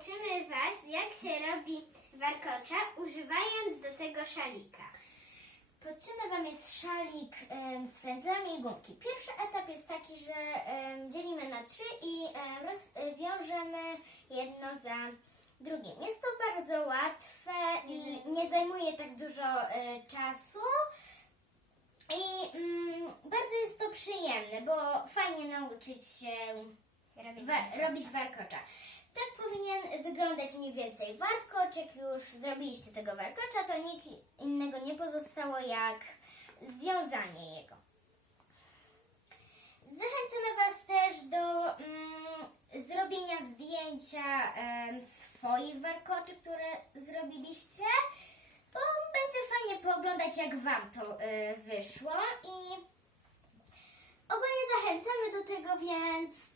nauczymy Was, jak się robi warkocza, używając do tego szalika. Potrzebny Wam jest szalik em, z frędzlami i gumki. Pierwszy etap jest taki, że em, dzielimy na trzy i em, roz, wiążemy jedno za drugim. Jest to bardzo łatwe i nie zajmuje tak dużo e, czasu. I mm, bardzo jest to przyjemne, bo fajnie nauczyć się wa- robić warkocza. Tak powinien wyglądać mniej więcej warkocz. Jak już zrobiliście tego warkocza, to nic innego nie pozostało jak związanie jego. Zachęcamy Was też do mm, zrobienia zdjęcia em, swoich warkoczy, które zrobiliście, bo będzie fajnie pooglądać, jak Wam to e, wyszło i ogólnie zachęcamy do tego, więc